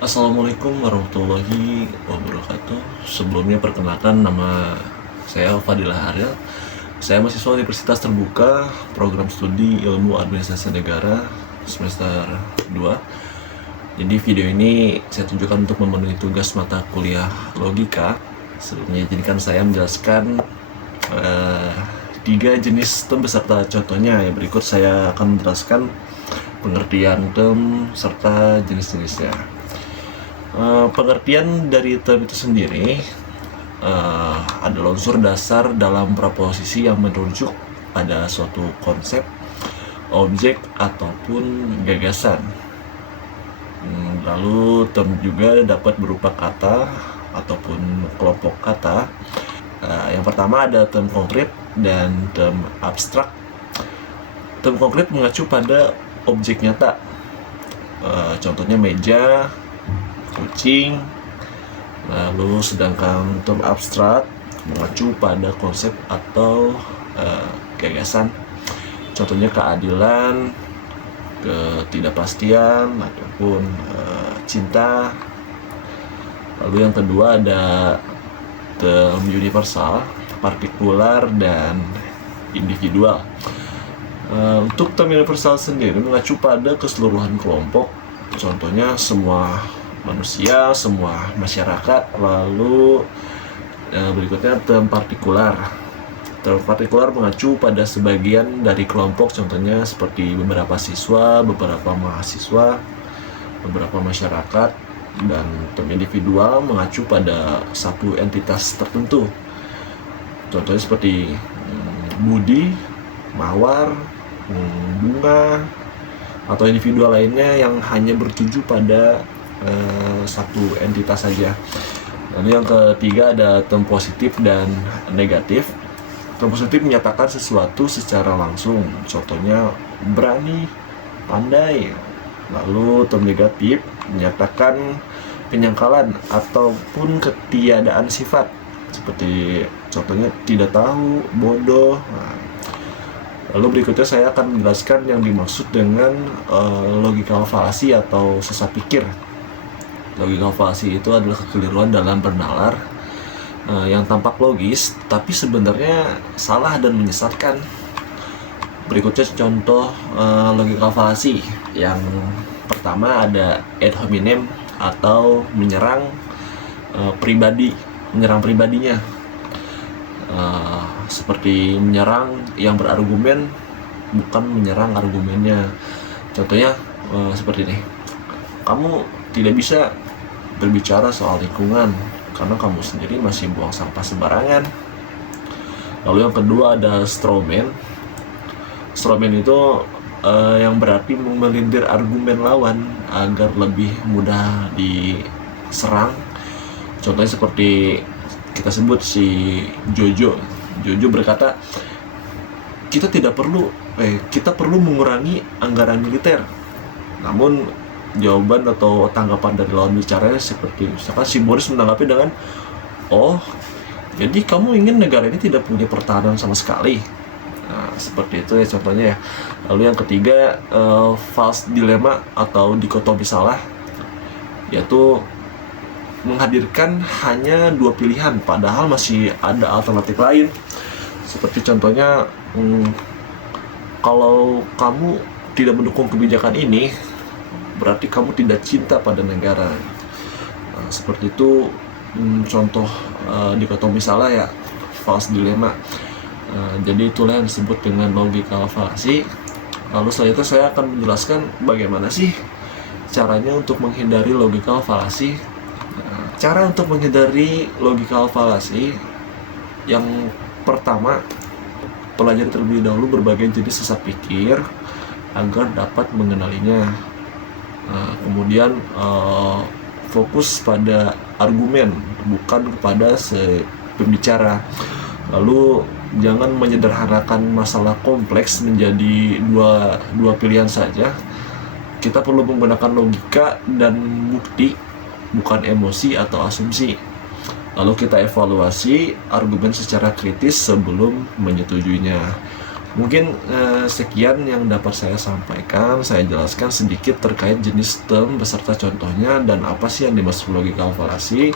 Assalamualaikum warahmatullahi wabarakatuh. Sebelumnya perkenalkan, nama saya Fadilah Ariel. Saya mahasiswa Universitas Terbuka, program studi Ilmu Administrasi Negara semester 2. Jadi video ini saya tunjukkan untuk memenuhi tugas mata kuliah logika. Sebelumnya izinkan saya menjelaskan 3 jenis term beserta contohnya. Yang berikut saya akan menjelaskan pengertian term serta jenis-jenisnya. Pengertian dari term itu sendiri adalah unsur dasar dalam proposisi yang merujuk pada suatu konsep, objek, ataupun gagasan. Lalu term juga dapat berupa kata ataupun kelompok kata. Yang pertama ada term konkret dan term abstrak. Term konkret mengacu pada objek nyata, contohnya meja, kucing. Lalu sedangkan term abstrak mengacu pada konsep atau gagasan, contohnya keadilan, ketidakpastian, ataupun cinta. Lalu yang kedua ada term universal, partikular, dan individual. Untuk term universal sendiri mengacu pada keseluruhan kelompok, contohnya semua manusia, semua masyarakat. Lalu berikutnya term partikular. Term partikular mengacu pada sebagian dari kelompok, contohnya seperti beberapa siswa, beberapa mahasiswa, beberapa masyarakat. Dan term individual mengacu pada satu entitas tertentu, contohnya seperti Budi, Mawar, Bunga, atau individual lainnya yang hanya bertuju pada satu entitas saja. Lalu yang ketiga ada term positif dan negatif. Term positif menyatakan sesuatu secara langsung, contohnya berani, pandai. Lalu term negatif menyatakan penyangkalan ataupun ketiadaan sifat, seperti contohnya tidak tahu, bodoh. Lalu berikutnya saya akan menjelaskan yang dimaksud dengan logical fallacy atau sesat pikir. Logical fallacy itu adalah kekeliruan dalam bernalar yang tampak logis tapi sebenarnya salah dan menyesatkan. Berikutnya contoh logical fallacy. Yang pertama ada ad hominem atau menyerang pribadinya, seperti menyerang yang berargumen bukan menyerang argumennya. Contohnya seperti ini: kamu tidak bisa berbicara soal lingkungan karena kamu sendiri masih buang sampah sembarangan. Lalu yang kedua ada strawman. Strawman itu yang berarti melindir argumen lawan agar lebih mudah diserang. Contohnya seperti kita sebut si Jojo berkata, kita perlu mengurangi anggaran militer. Namun jawaban atau tanggapan dari lawan bicaranya seperti misalkan si Boris menanggapi dengan, oh jadi kamu ingin negara ini tidak punya pertahanan sama sekali. Nah, seperti itu ya contohnya ya. Lalu yang ketiga false dilemma atau dikotomi salah, yaitu menghadirkan hanya 2 pilihan padahal masih ada alternatif lain. Seperti contohnya, kalau kamu tidak mendukung kebijakan ini berarti kamu tidak cinta pada negara. Nah, seperti itu contoh dikotomi salah ya, false dilemma. Jadi itulah yang disebut dengan logical fallacy. Lalu selanjutnya saya akan menjelaskan bagaimana sih caranya untuk menghindari logical fallacy. Cara untuk menghindari logical fallacy, yang pertama, pelajari terlebih dahulu berbagai jenis sesat pikir agar dapat mengenalinya. Kemudian fokus pada argumen bukan kepada pembicara. Lalu jangan menyederhanakan masalah kompleks menjadi dua pilihan saja. Kita perlu menggunakan logika dan bukti, bukan emosi atau asumsi. Lalu kita evaluasi argumen secara kritis sebelum menyetujuinya. Mungkin sekian yang dapat saya sampaikan. Saya jelaskan sedikit terkait jenis term beserta contohnya dan apa sih yang dimaksud logika operasi.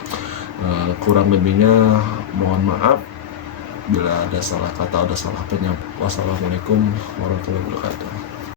Kurang lebihnya mohon maaf bila ada salah kata, ada salah penyampaian. Wassalamualaikum warahmatullahi wabarakatuh.